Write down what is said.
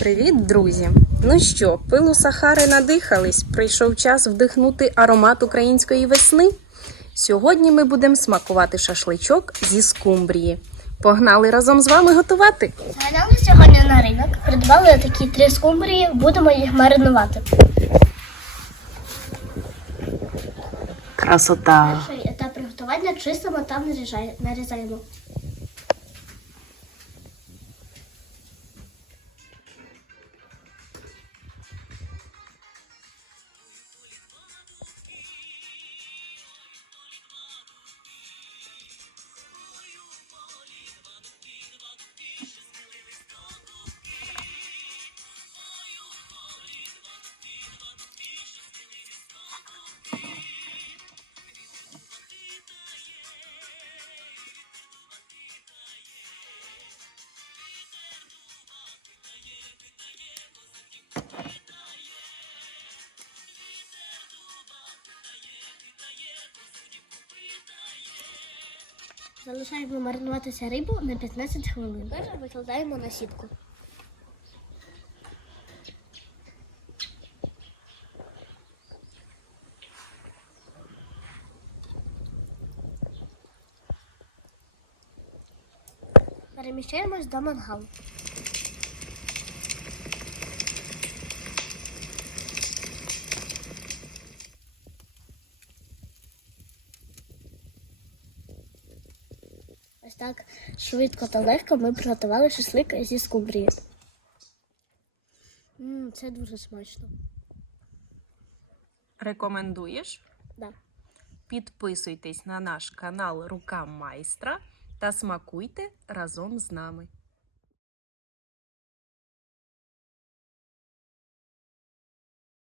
Привіт, друзі! Ну що, пилу Сахари надихались. Прийшов час вдихнути аромат української весни. Сьогодні ми будемо смакувати шашличок зі скумбрії. Погнали разом з вами готувати. Зганяли сьогодні на ринок, придбали такі три скумбрії, будемо їх маринувати. Красота! Перший етап приготування чистимо та нарізаємо. Залишаємо маринуватися рибу на 15 хвилин. Тепер викладаємо на сітку. Переміщаємось до мангалу. Так швидко та легко ми приготували шашлик зі скумбрії. М, Це дуже смачно. Рекомендуєш? Да. Підписуйтесь на наш канал Рука Майстра та смакуйте разом з нами.